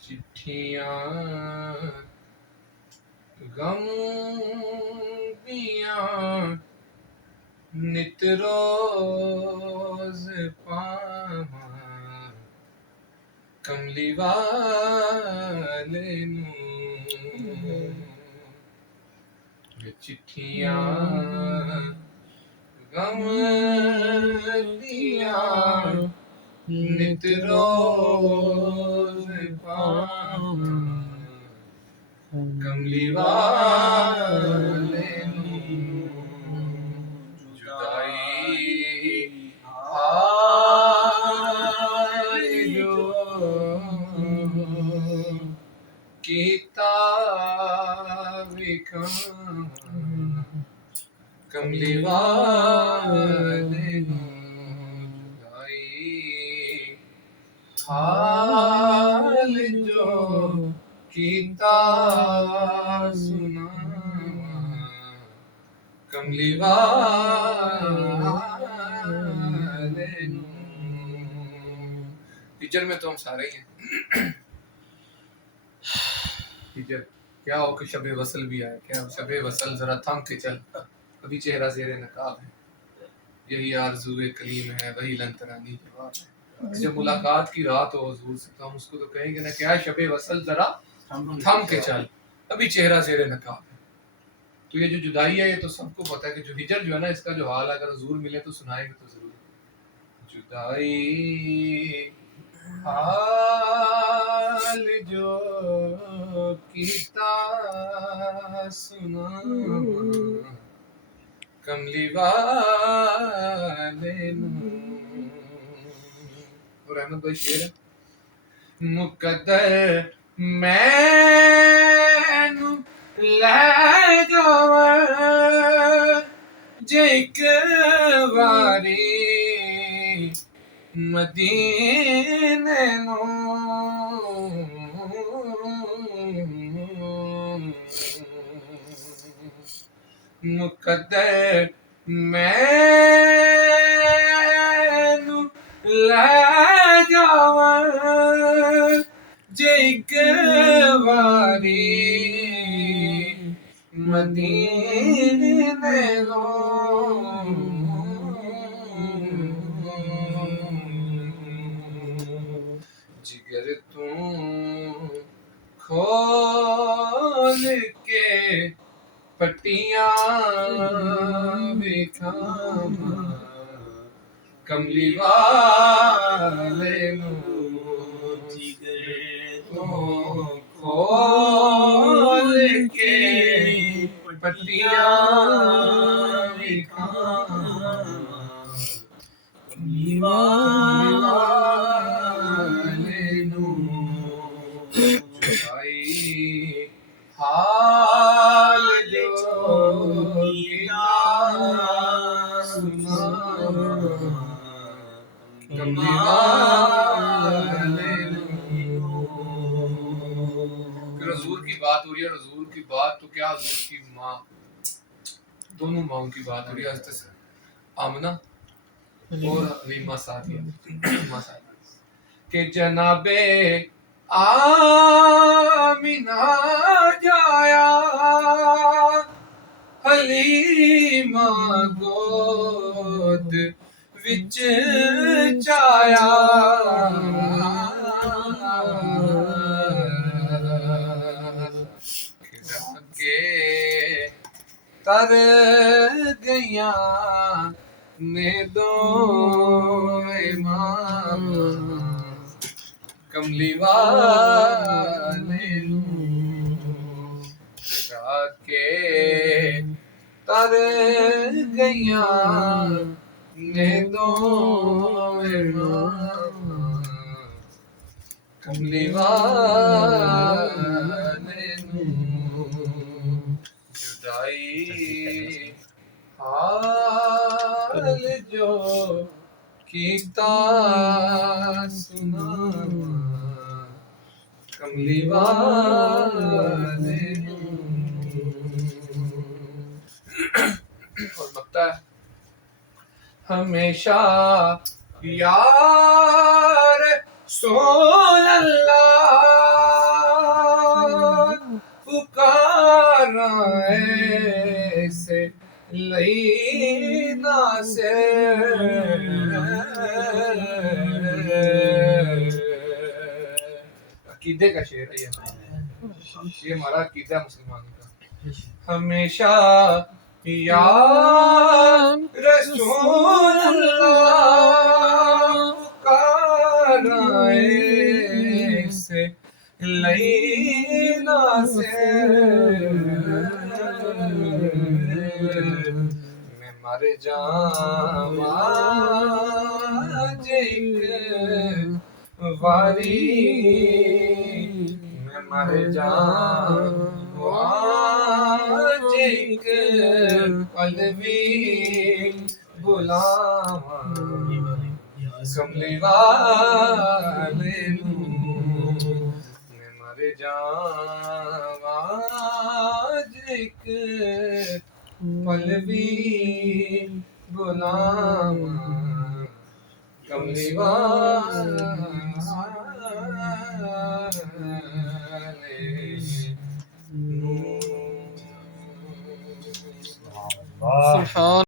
चिट्ठियां गम दियां नित रोज पावां कमली वाले नूं चिट्ठियां गम दियां नित रोज पावां कमली वाले नूं जुदाई हाल जो कीता विखां कमली वाले नूं जुदाई हाल जो कीता सुनावां कमली वाले नूं। टीचर में तो हम सारे ही हैं। टीचर क्या हो कि शबे वसल भी आए, क्या शबे वसल जरा थम के चल, अभी चेहरा ज़ेरे नकाब है, यही आरज़ूए कलीम है, वही लंतरानी जवाब है। जब मुलाकात की रात हो हुजूर से तो हम उसको तो कहेंगे ना, क्या शबे वसल जरा थम के चल, अभी चेहरा ज़ेरे नकाब है। तो ये जो जुदाई है ये तो सबको पता है कि जो हिजर जो है ना, इसका जो हाल अगर हुजूर मिले तो सुनाएंगे तो जरूर। जुदाई हाल जो कीता सुनावां कमली वाले नूं। और अहमद भाई शेर है, मुकद्दर मैनू लै जावे जे इक वारी मदीने नूं मुकद्दर मैनू लै जावे जे इक वारी मदीने नूं जिगर तू खोल के पट्टियां विखावां कमली वाले नूं जिगर तू खोल के पट्टियां विखावां कमली वाले नूं जुदाई हाल जो कीता सुनावां कमली वाले नूं। फिर हुजूर की बात हो रही है, हुजूर की बात तो क्या, हुजूर की माँ, दोनों माओं की बात हो रही है, हज़रत आमना और हलीमा सादिया के जनाबे आमिना जाया हलीमा गोद विच चाया के तर गया ने दो इमाम कमली वाले नूं के तर गया ने दो इमाम कमली वाले नूं जुदाई हाल जो कीता सुनावां कमली वाले नूं। और लगता है हमेशा यार सोल अल्लाह पुकारा ऐसे लईना से अकीदे का शेर है ये हमारा अकीदा मुसलमान का। हमेशा या रसूल अल्लाह पुकारा ऐसे लईना से मैं मर जावा वारी मैं मर जावा पलवी बुलावा कमली वाले मैं मर जावा पलवी बुलावा कमली वाले